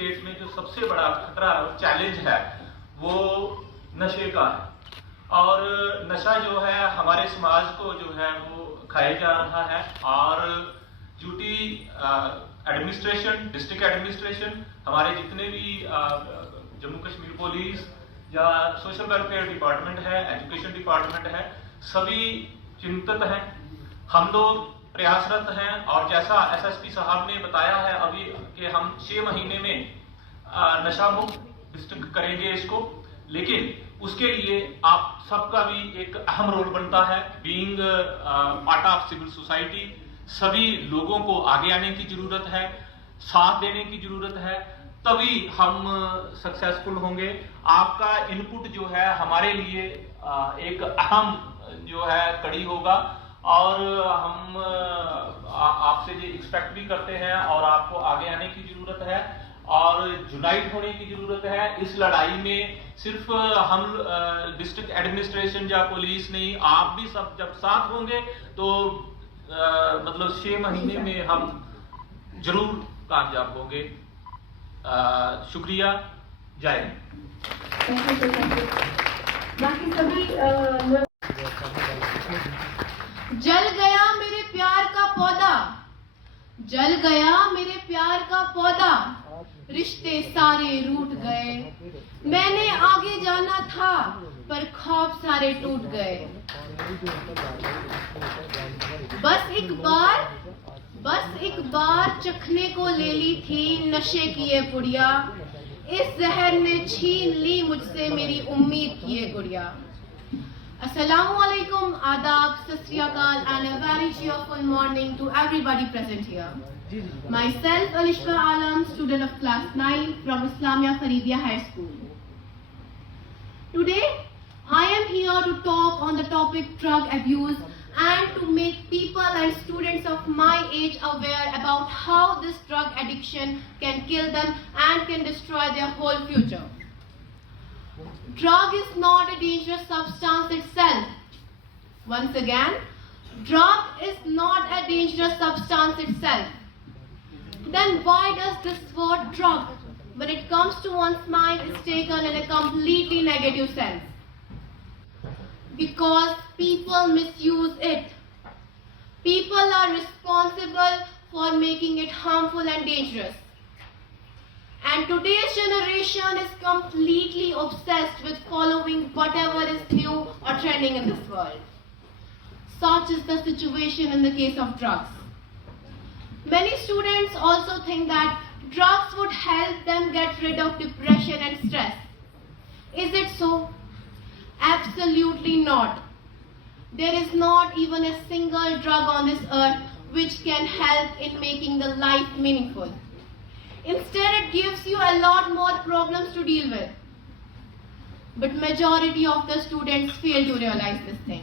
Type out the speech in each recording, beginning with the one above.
Date में जो सबसे बड़ा खतरा और चैलेंज है वो नशे का है। और नशा जो है हमारे समाज को जो है वो खाया जा रहा है। और ड्यूटी एडमिनिस्ट्रेशन, डिस्ट्रिक्ट एडमिनिस्ट्रेशन, हमारे जितने भी जम्मू कश्मीर पुलिस या सोशल वेलफेयर डिपार्टमेंट है, एजुकेशन डिपार्टमेंट है, सभी चिंतित हैं। हम लोग प्रयासरत हैं और जैसा एसएसपी साहब ने बताया है अभी कि हम 6 महीने में नशा मुक्त डिस्ट्रिक्ट करेंगे इसको, लेकिन उसके लिए आप सबका भी एक अहम रोल बनता है। Being part of civil society, सभी लोगों को आगे आने की जरूरत है, साथ देने की जरूरत है, तभी हम सक्सेसफुल होंगे। आपका इनपुट जो है हमारे लिए एक अहम जो है कड़ी होगा और हम आपसे ये एक्सपेक्ट भी करते हैं और आपको आगे आने की जरूरत है और यूनाइट होने की जरूरत है। इस लड़ाई में सिर्फ हम डिस्ट्रिक्ट एडमिनिस्ट्रेशन या पुलिस नहीं, आप भी सब जब साथ होंगे तो मतलब 6 महीने में हम जरूर कामयाब होंगे। शुक्रिया, जय हिंद। बाकी सभी जल गया मेरे प्यार का पौधा, जल गया मेरे प्यार का पौधा, रिश्ते सारे रूठ गए, मैंने आगे जाना था पर ख्वाब सारे टूट गए। बस एक बार चखने को ले ली थी नशे की ये पुड़िया, इस जहर ने छीन ली मुझसे मेरी उम्मीद की ये गुड़िया। Assalamu alaikum, adab, sat sri akal, and a very cheerful morning to everybody present here. Myself, Alishka Alam, student of class 9 from Islamia Faridiyya High School. Today, I am here to talk on the topic drug abuse and to make people and students of my age aware about how this drug addiction can kill them and can destroy their whole future. Drug is not a dangerous substance itself. Once again, drug is not a dangerous substance itself. Then why does this word drug, when it comes to one's mind, is taken in a completely negative sense? Because people misuse it. People are responsible for making it harmful and dangerous. And today's generation is completely obsessed with following whatever is new or trending in this world. Such is the situation in the case of drugs. Many students also think that drugs would help them get rid of depression and stress. Is it so? Absolutely not. There is not even a single drug on this earth which can help in making the life meaningful. Instead, it gives you a lot more problems to deal with. But majority of the students fail to realize this thing.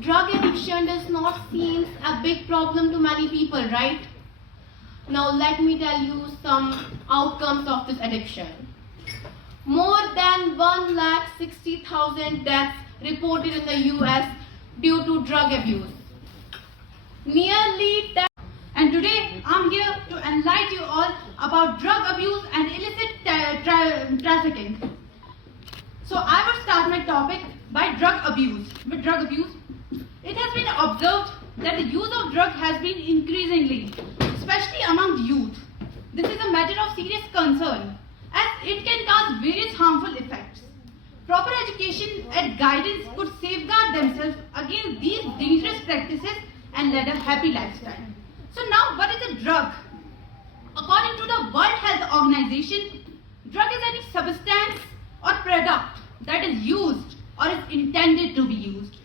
Drug addiction does not seem a big problem to many people, right? Now let me tell you some outcomes of this addiction. More than 160,000 deaths reported in the US due to drug abuse. Nearly 10. And today I'm here to enlighten you all about drug abuse and illicit trafficking. So I will start my topic by drug abuse. With drug abuse, it has been observed that the use of drug has been increasingly, especially among youth. This is a matter of serious concern as it can cause various harmful effects. Proper education and guidance could safeguard themselves against these dangerous practices and lead a happy lifestyle. So now, what is a drug? According to the World Health Organization, drug is any substance or product that is used or is intended to be used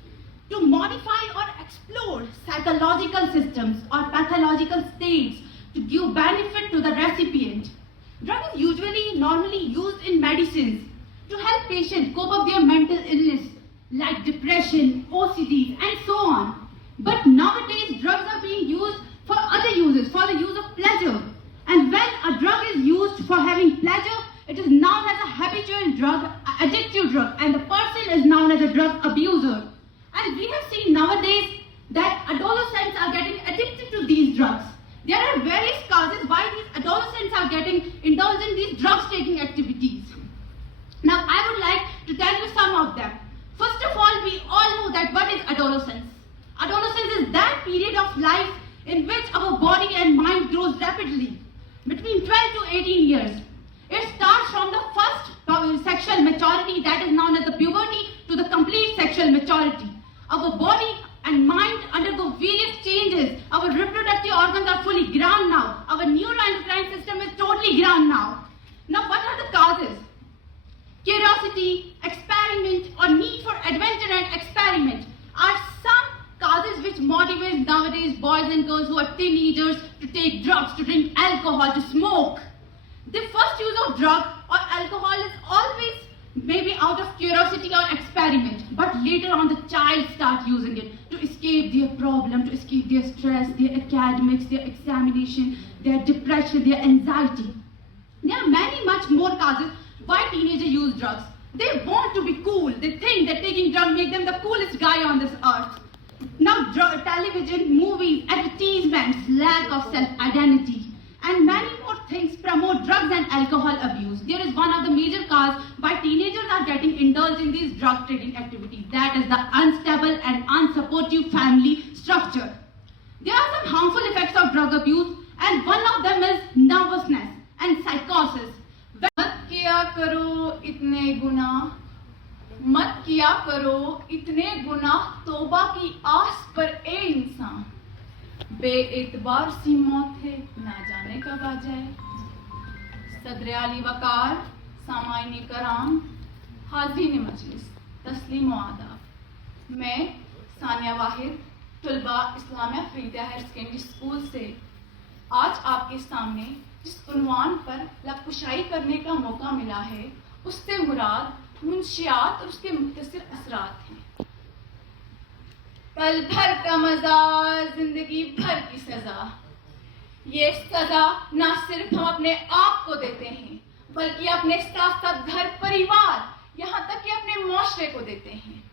to modify or explore psychological systems or pathological states to give benefit to the recipient. Drug is normally used in medicines to help patients cope up their mental illness like depression, OCD, and so on. But nowadays, drugs are being used for other uses, for the use of pleasure. And when a drug is used for having pleasure, it is known as a habitual drug, addictive drug, and the person is known as a drug abuser. And we have seen nowadays that adolescents are getting addicted to these drugs. There are various causes why these adolescents are getting getting indulged in these drugs-taking activities. Now, I would like to tell you some of them. First of all, we all know that what is adolescence. Adolescence is that period of life in which our body and mind grows rapidly, between 12 to 18 years. It starts from the first sexual maturity, that is known as the puberty, to the complete sexual maturity. Our body and mind undergo various changes. Our reproductive organs are fully ground now. Our neuroendocrine system is totally ground now. Now, what are the causes? Curiosity, experiment, or need for adventure and experiment are some causes which motivate nowadays boys and girls who are teenagers to take drugs, to drink alcohol, to smoke. The first use of drug or alcohol is always maybe out of curiosity or experiment, but later on the child starts using it to escape their problem, to escape their stress, their academics, their examination, their depression, their anxiety. There are many much more causes why teenagers use drugs. They want to be cool. They think that taking drugs makes them the coolest guy on this earth. Now, television, movies, advertisements, lack of self-identity, and many more things promote drugs and alcohol abuse. There is one of the major causes why teenagers are getting indulged in these drug-taking activities. That is the unstable and unsupportive family structure. There are some harmful effects of drug abuse, and one of them is nervousness and psychosis. मत किया करो इतने गुनाह, मत किया करो इतने गुनाह, तौबा की आस पर ए इंसान, बेएतबार सी मौत है, ना जाने कब आ जाए। सदर आली वकार, सामाईन कराम, हाज़रीन मजलिस, तस्लीम व आदाब। मैं Sania Wahid, Tulba Islamia Farida higher secondary school से आज आपके सामने जिस उन्वान पर लबकुशाई करने का मौका मिला है, उससे मुराद मुंशियात और उसके मुख्तसर असरात हैं। पल भर का मजा, जिंदगी भर की सजा। ये सजा ना सिर्फ हम अपने आप को देते हैं, बल्कि अपने साथ साथ घर परिवार, यहाँ तक कि अपने मुआशरे को देते हैं।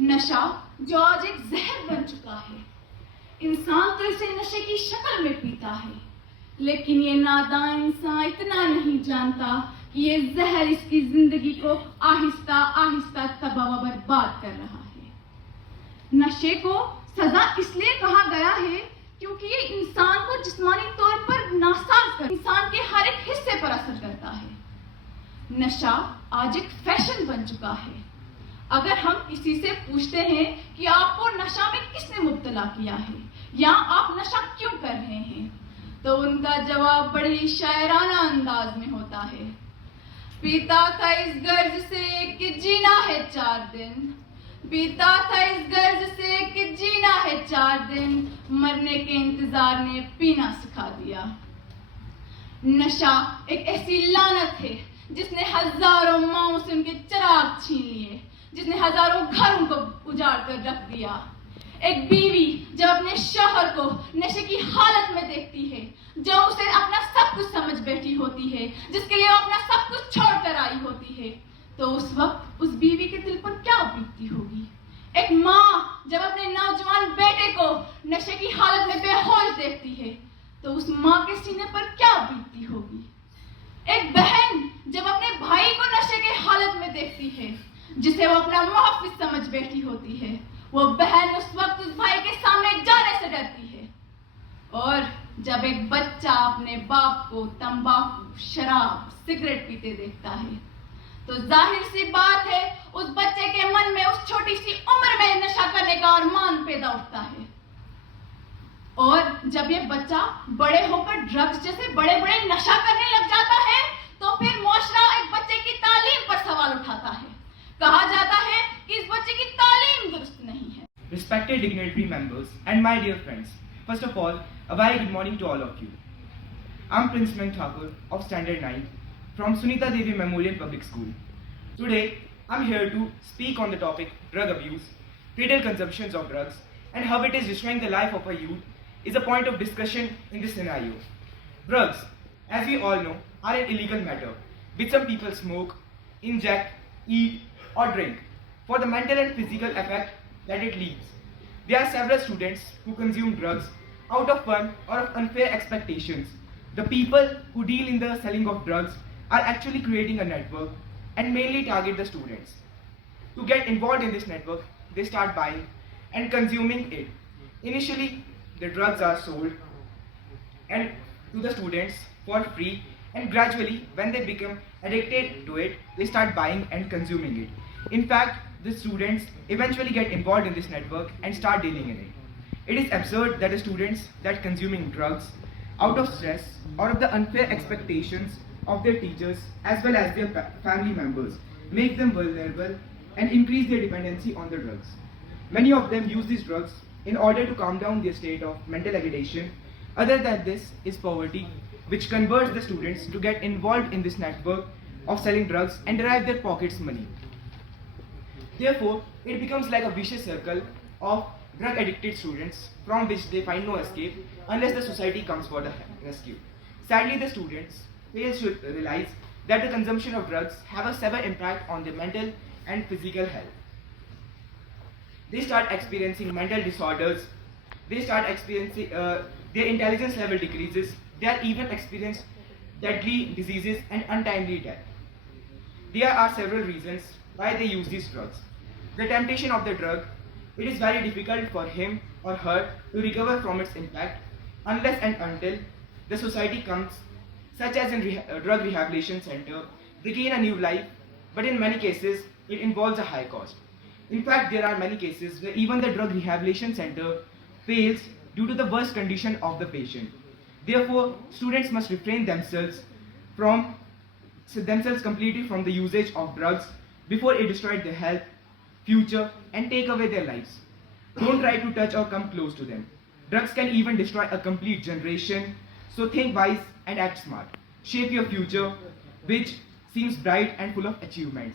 नशा जो आज एक जहर बन चुका है, इंसान तो इसे नशे की शक्ल में पीता है, लेकिन ये नादान इंसान इतना नहीं जानता कि ये जहर इसकी जिंदगी को आहिस्ता आहिस्ता तबाह व बर्बाद कर रहा है। नशे को सजा इसलिए कहा गया है क्योंकि ये इंसान को जिस्मानी तौर पर नासाज कर, इंसान के हर एक हिस्से पर असर करता है। नशा आज एक फैशन बन चुका है। अगर हम किसी से पूछते हैं कि आपको नशा में किसने मुब्तला किया है या आप नशा क्यों कर रहे हैं, तो उनका जवाब बड़े ही शायराना अंदाज में होता है। पीता था इस गर्ज से कि जीना है 4 दिन, पीता था इस गर्ज से कि जीना है 4 दिन, मरने के इंतजार ने पीना सिखा दिया। नशा एक ऐसी लानत है जिसने हजारों माओं से उनके चिराग छीन लिए, जिसने हजारों घर उनको उजाड़ कर रख दिया। एक बीवी जब अपने शौहर को नशे की हालत में देखती है, जो उसे अपना सब कुछ समझ बैठी होती है, जिसके लिए वो अपना सब कुछ छोड़ कर आई होती है, तो उस वक्त उस बीवी के दिल पर क्या बीतती होगी। एक माँ जब अपने नौजवान बेटे को नशे की हालत में बेहोश देखती है, तो उस माँ के सीने पर क्या बीतती होगी। एक बहन जब अपने भाई को नशे की हालत में देखती है, जिसे वो अपना मुहफ्फिज समझ बैठी होती है, वो बहन उस वक्त उस भाई के सामने जाने से डरती है। और जब एक बच्चा अपने बाप को तंबाकू, शराब, सिगरेट पीते देखता है, तो जाहिर सी बात है उस बच्चे के मन में उस छोटी सी उम्र में नशा करने का अरमान पैदा उठता है। और जब ये बच्चा बड़े होकर ड्रग्स जैसे बड़े बड़े नशा करने लग जाता है, तो फिर मुआशरा एक बच्चे की तालीम पर सवाल उठाता है। कहा जाता है कि इस बच्चे की तालीम दुरुस्त नहीं है। Respected dignitary members and my dear friends, first of all, a very good morning to all of you. I'm Prince Thakur of Standard 9 from Sunita Devi Memorial Public School. Today, I'm here to speak on the topic drug abuse, fatal consumptions of drugs, and how it is destroying the life of a youth is a point of discussion in this scenario. Drugs, as we all know, are an illegal matter, which some people smoke, inject, eat, or drink for the mental and physical effect that it leaves. There are several students who consume drugs out of fun or of unfair expectations, The people who deal in the selling of drugs are actually creating a network and mainly target the students. To get involved in this network, they start buying and consuming it. Initially, the drugs are sold and to the students for free, and gradually, when they become addicted to it, they start buying and consuming it. In fact, the students eventually get involved in this network and start dealing in it. It is absurd that the students that consuming drugs out of stress or of the unfair expectations of their teachers as well as their family members make them vulnerable and increase their dependency on the drugs. Many of them use these drugs in order to calm down their state of mental agitation. Other than this is poverty, which converts the students to get involved in this network of selling drugs and derive their pockets money. Therefore, it becomes like a vicious circle of drug addicted students from which they find no escape unless the society comes for the rescue. Sadly, the students fail to realize that the consumption of drugs have a severe impact on their mental and physical health. They start experiencing mental disorders, they start experiencing, their intelligence level decreases, they are even experience deadly diseases and untimely death. There are several reasons why they use these drugs. The temptation of the drug, it is very difficult for him or her to recover from its impact unless and until the society comes, such as in drug rehabilitation center, they gain a new life, but in many cases, it involves a high cost. In fact, there are many cases where even the drug rehabilitation center fails due to the worst condition of the patient. Therefore, students must refrain themselves completely from the usage of drugs before it destroys their health, future, and take away their lives. Don't try to touch or come close to them. Drugs can even destroy a complete generation, so think wise and act smart. Shape your future, which seems bright and full of achievements.